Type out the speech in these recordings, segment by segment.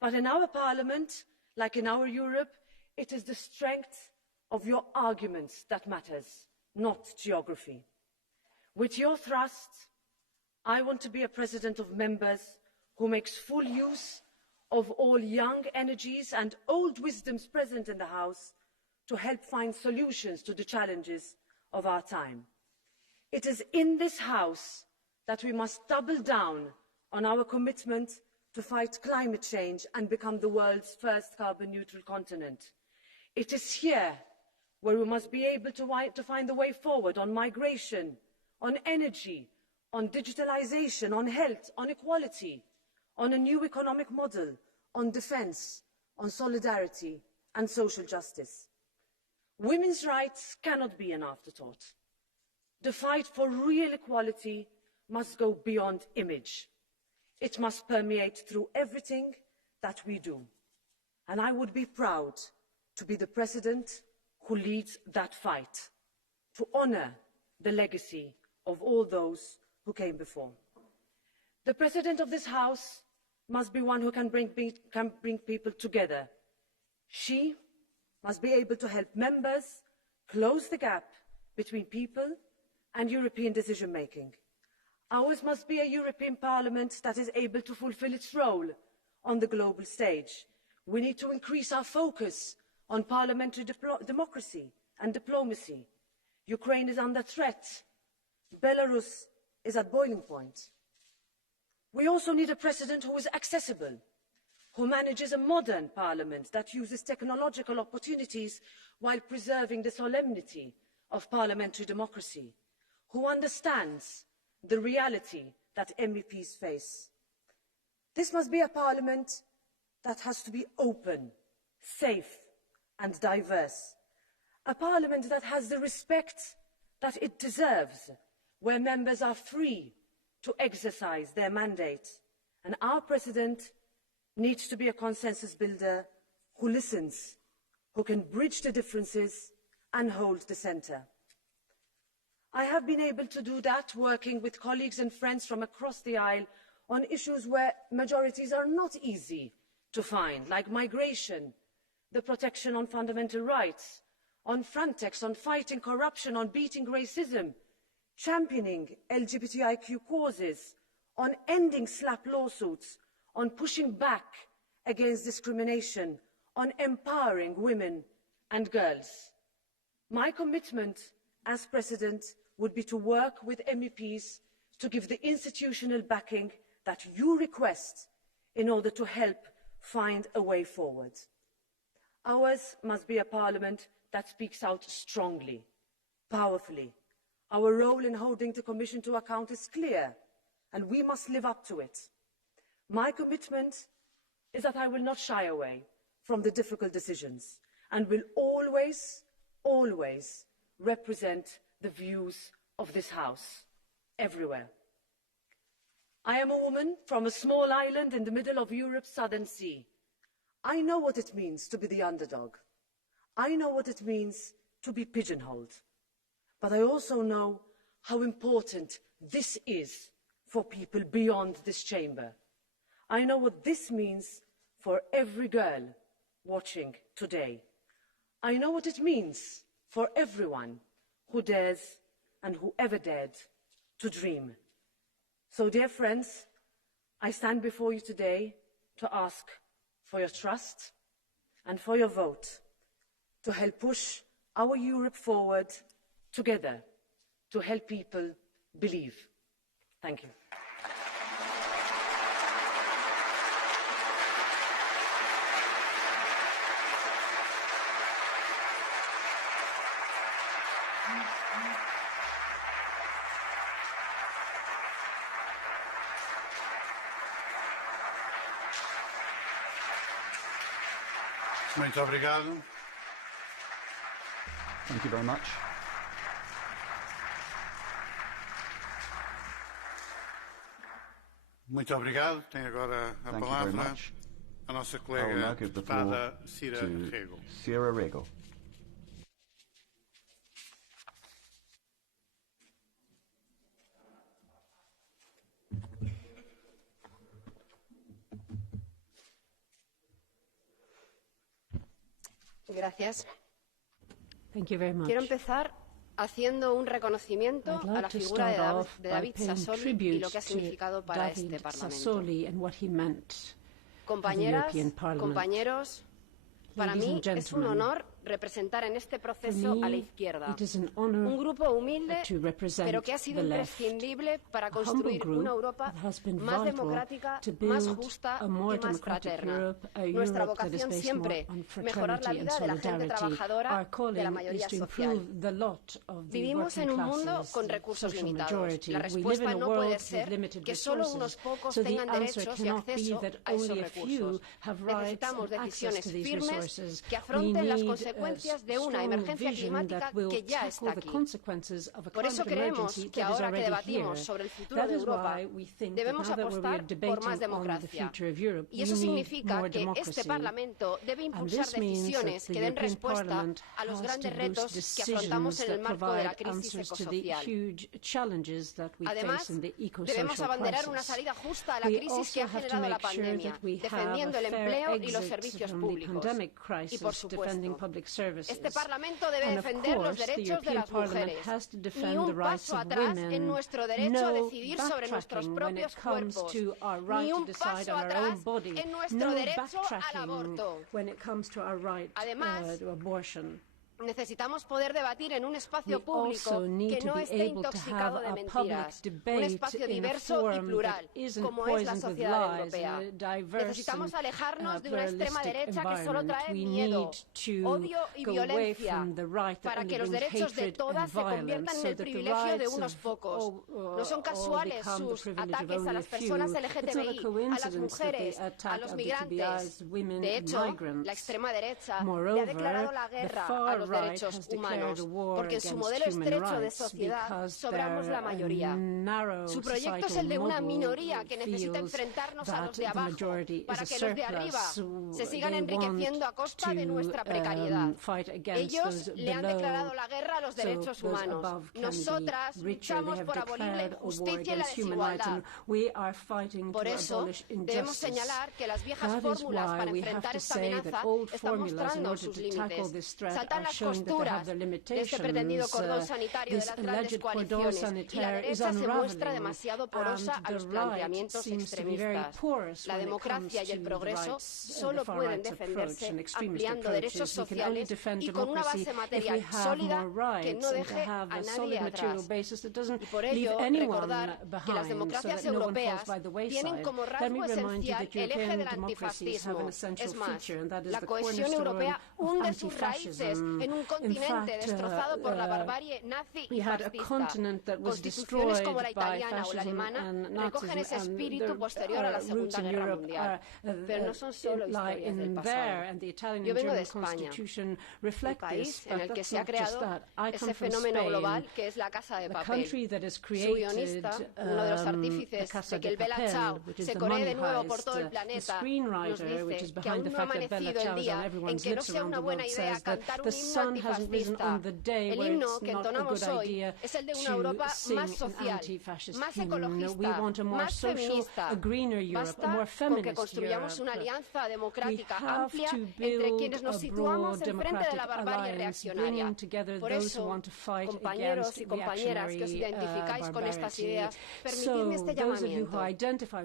But in our Parliament, like in our Europe, it is the strength of your arguments that matters, not geography. With your thrust, I want to be a president of members who makes full use of all young energies and old wisdoms present in the House to help find solutions to the challenges of our time. It is in this House that we must double down on our commitment to fight climate change and become the world's first carbon-neutral continent. It is here where we must be able to find the way forward on migration, on energy, on digitalisation, on health, on equality, on a new economic model, on defence, on solidarity and social justice. Women's rights cannot be an afterthought. The fight for real equality must go beyond image. It must permeate through everything that we do. And I would be proud to be the president who leads that fight, to honour the legacy of all those who came before. The president of this House must be one who can bring people together. She must be able to help members close the gap between people and European decision-making. Ours must be a European Parliament that is able to fulfil its role on the global stage. We need to increase our focus on parliamentary democracy and diplomacy. Ukraine is under threat. Belarus is at boiling point. We also need a president who is accessible, who manages a modern parliament that uses technological opportunities while preserving the solemnity of parliamentary democracy, who understands the reality that MEPs face. This must be a parliament that has to be open, safe and diverse. A parliament that has the respect that it deserves, where members are free to exercise their mandate. And our president needs to be a consensus builder who listens, who can bridge the differences and hold the centre. I have been able to do that working with colleagues and friends from across the aisle on issues where majorities are not easy to find, like migration, the protection on fundamental rights, on Frontex, on fighting corruption, on beating racism, championing LGBTIQ causes, on ending slap lawsuits, on pushing back against discrimination, on empowering women and girls. My commitment as President would be to work with MEPs to give the institutional backing that you request in order to help find a way forward. Ours must be a Parliament that speaks out strongly, powerfully. Our role in holding the Commission to account is clear, and we must live up to it. My commitment is that I will not shy away from the difficult decisions and will always, always represent the views of this House, everywhere. I am a woman from a small island in the middle of Europe's southern sea. I know what it means to be the underdog. I know what it means to be pigeonholed. But I also know how important this is for people beyond this chamber. I know what this means for every girl watching today. I know what it means for everyone who dares and who ever dared to dream. So, dear friends, I stand before you today to ask for your trust and for your vote to help push our Europe forward together, to help people believe. Thank you. Muito obrigado. Thank you very much. Muito obrigado. Tem agora a palavra a nossa colega deputada Cira Rego. Cira Rego. Gracias. Thank you very much. Quiero empezar haciendo un reconocimiento a la figura de David Sassoli y lo que ha significado para este Parlamento. Compañeras, compañeros, para mí es un honor representar en este proceso a la izquierda, un grupo humilde, pero que ha sido imprescindible para construir una Europa más democrática, más justa y más fraterna. Nuestra vocación siempre, mejorar la vida de la gente trabajadora, de la mayoría social. Vivimos en un mundo con recursos limitados. La respuesta no puede ser que solo unos pocos tengan derechos y acceso a esos recursos. Necesitamos decisiones firmes que afronten las consecuencias de una emergencia climática que ya está aquí. Por eso creemos que ahora que debatimos sobre el futuro de Europa, debemos apostar por más democracia. Y eso significa que este Parlamento debe impulsar decisiones que den respuesta a los grandes retos que afrontamos en el marco de la crisis ecosocial. Además, debemos abanderar una salida justa a la crisis que ha generado la pandemia, defendiendo el empleo y los servicios públicos. Y, por supuesto, este Parlamento debe defender los derechos de las mujeres. Ni un paso atrás en nuestro derecho a decidir sobre nuestros propios cuerpos. Ni un paso atrás en nuestro derecho al aborto. Además, necesitamos poder debatir en un espacio público que no esté intoxicado de mentiras, un espacio diverso y plural, como es la sociedad europea. Necesitamos alejarnos de una extrema derecha que solo trae miedo, odio y violencia, para que los derechos de todas se conviertan en el privilegio de unos pocos. No son casuales sus ataques a las personas LGTBI, a las mujeres, a los migrantes. De hecho, la extrema derecha le ha declarado la guerra a los derechos humanos, porque en su modelo estrecho de sociedad sobramos la mayoría. Su proyecto es el de una minoría que necesita enfrentarnos a los de abajo, para que los de arriba se sigan enriqueciendo a costa de nuestra precariedad. Ellos le han declarado la guerra a los derechos humanos. Nosotras luchamos por abolir la injusticia y la desigualdad. Por eso, debemos señalar que las viejas fórmulas para enfrentar esta amenaza están mostrando sus límites. Saltan las costuras de este pretendido cordón sanitario de las grandes coaliciones y la derecha se muestra demasiado porosa a los planteamientos extremistas. La democracia y el progreso solo pueden defenderse ampliando derechos sociales y con una base material sólida que no deje a nadie atrás. Y por ello, recordar que las democracias europeas tienen como rasgo esencial el eje del antifascismo. Es más, la cohesión europea hunde sus raíces en un continente destrozado por la barbarie nazi y fascista. Constituciones como la italiana o la alemana recogen ese espíritu posterior a la Segunda Guerra Mundial. Pero no son solo historias del pasado. Yo vengo de España, un país en el que se ha creado ese fenómeno global que es la Casa de Papel. Su guionista, uno de los artífices de que el Bella Ciao se coree de nuevo por todo el planeta, nos dice que aún no ha amanecido el día en que no sea una buena idea cantar un himno antifascista. El himno que entonamos hoy es el de una Europa más social, más ecologista, más feminista. Basta con que construyamos una alianza democrática amplia entre quienes nos situamos enfrente de la barbarie reaccionaria. Por eso, compañeros y compañeras que os identificáis con estas ideas, permitidme este llamamiento.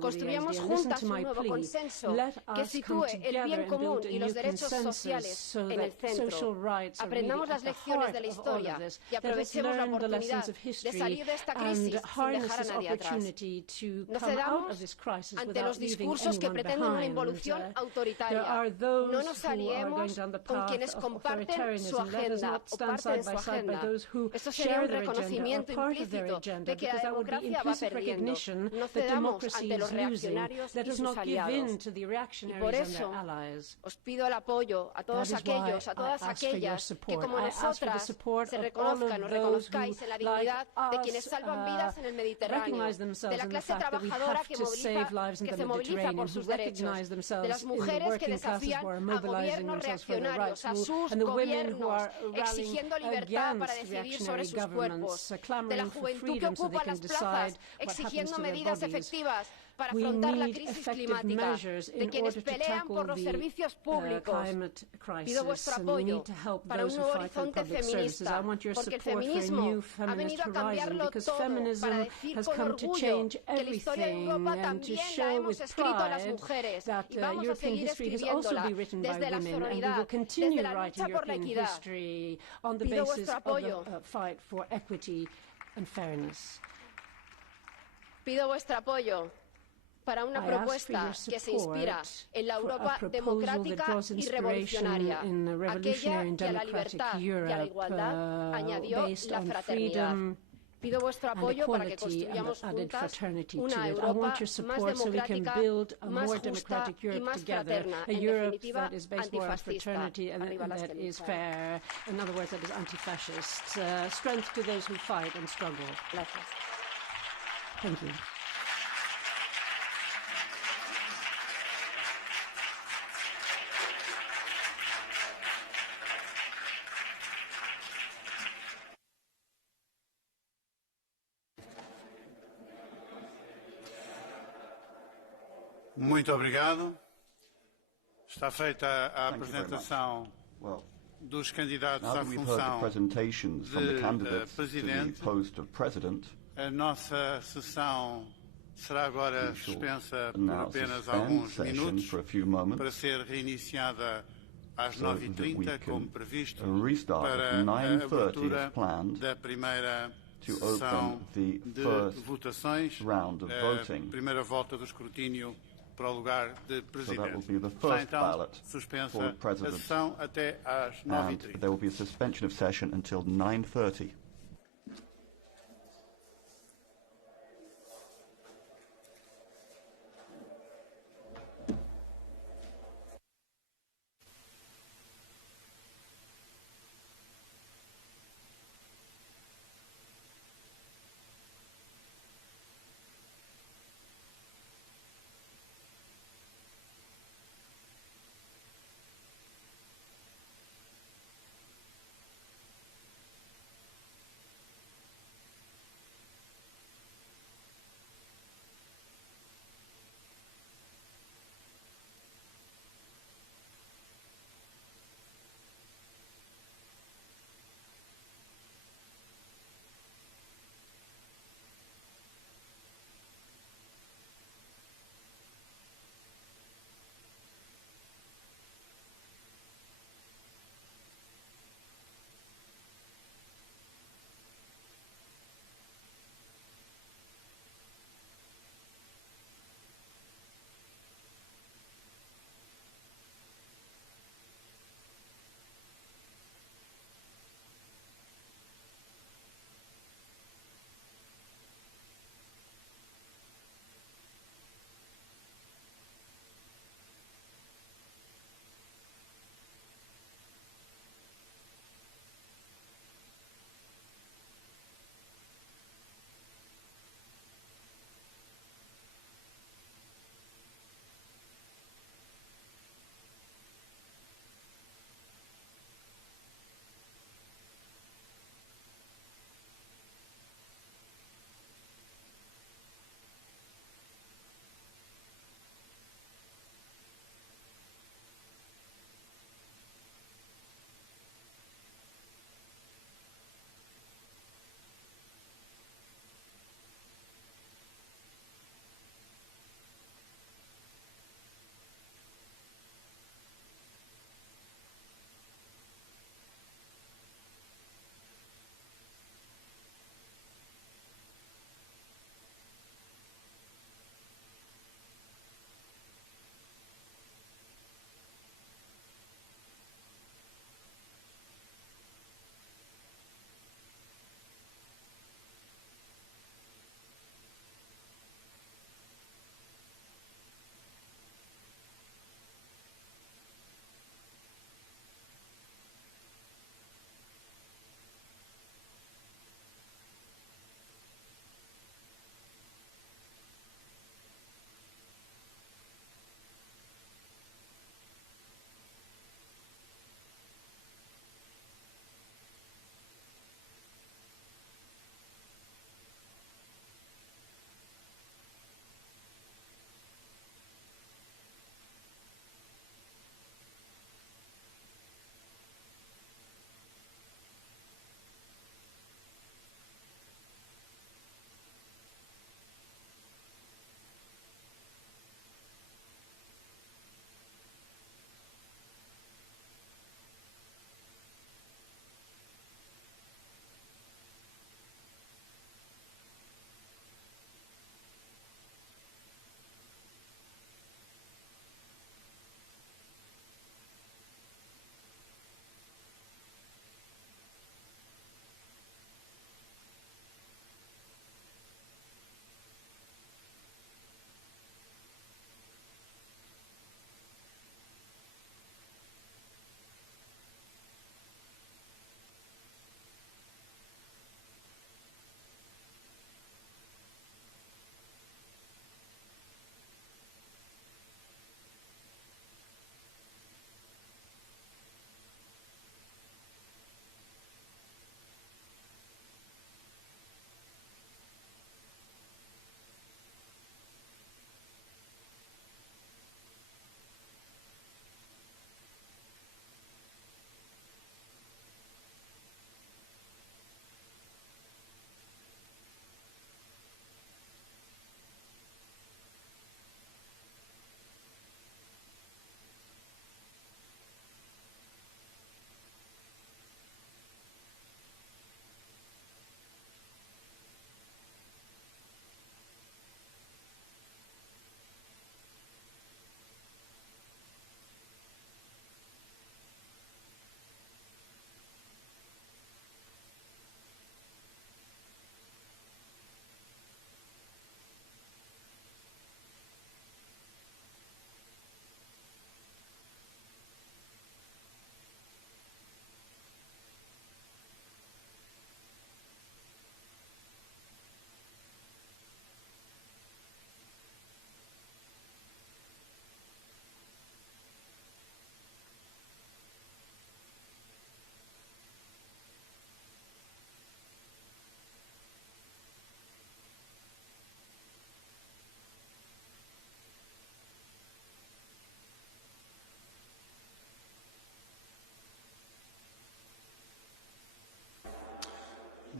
Construyamos juntas un nuevo consenso que sitúe el bien común y los derechos sociales en el centro. Aprendamos las lecciones de la historia y aprovechemos la oportunidad de salir de esta crisis sin dejar a nadie atrás. No cedamos ante los discursos que pretenden una involución autoritaria. No nos aliemos con quienes comparten su agenda o parte de su agenda. Esto sería un reconocimiento implícito de que la democracia va perdiendo. No cedamos ante los reaccionarios y sus aliados. Y por eso os pido el apoyo a todos aquellos, a todas aquellas que como nosotras se reconozcan o reconozcáis en la dignidad de quienes salvan vidas en el Mediterráneo, de la clase trabajadora que se moviliza por sus derechos, de las mujeres que desafían a gobiernos reaccionarios, a sus gobiernos, exigiendo libertad para decidir sobre sus cuerpos, de la juventud que ocupa las plazas, exigiendo medidas efectivas para afrontar la crisis climática, de quienes pelean por los servicios públicos. Pido vuestro apoyo para un nuevo horizonte feminista, porque el feminismo ha venido a cambiarlo todo, para decir con orgullo que la historia de Europa también la hemos escrito las mujeres y vamos a seguir escribiéndola desde la sororidad, desde la lucha por la equidad. Pido vuestro apoyo. Pido vuestro apoyo para una propuesta que se inspira en la Europa democrática y revolucionaria, aquella que a la libertad y a la igualdad añadió la fraternidad. Pido vuestro apoyo para que construyamos juntas una Europa más democrática, más justa y más fraterna, en definitiva, antifascista. Arriba las feministas. Gracias. Thank you. Muito obrigado. Está feita a apresentação dos candidatos à função de Presidente. A nossa sessão será agora suspensa por apenas alguns minutos para ser reiniciada às 9h30, como previsto, para a abertura da primeira sessão de votações, a primeira volta do escrutínio para o lugar de Presidente. Está então suspensa a sessão até às 9h30. There will be a suspension of session until 9:30.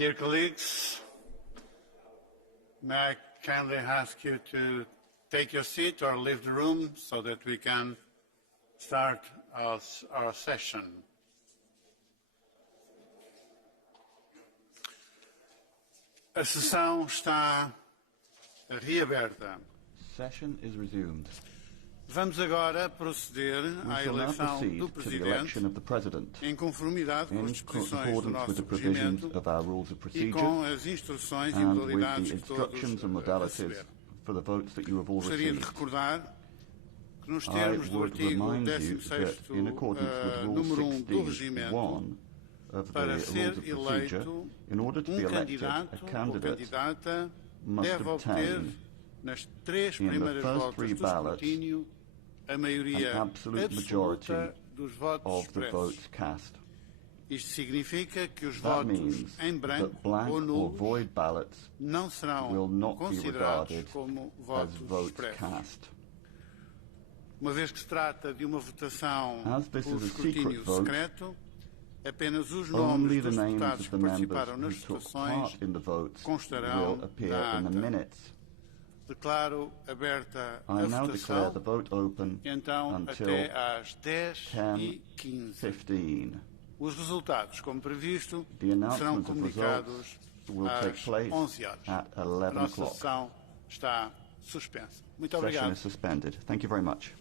Dear colleagues, may I kindly ask you to take your seat or leave the room so that we can start our session. A sessão está reaberta. Session is resumed. Vamos agora proceder à eleição do Presidente em conformidade com as disposições do nosso regimento e com as instruções e modalidades que todos receberam. Gostaria de recordar que nos termos do artigo 16º, número 1 do regimento, para ser eleito, candidato ou candidata deve obter nas 3 primeiras voltas do escrutínio a maioria absoluta dos votos expressos. Isto significa que os votos em branco ou nulos não serão considerados como votos expressos. Uma vez que se trata de uma votação por escrutínio secreto, apenas os nomes dos deputados que participaram nas votações constarão na ata. Declaro aberta a votação, então até às 10h15. Os resultados, como previsto, serão comunicados às 11h. A nossa sessão está suspensa. Muito obrigado. Session is suspended. Thank you very much.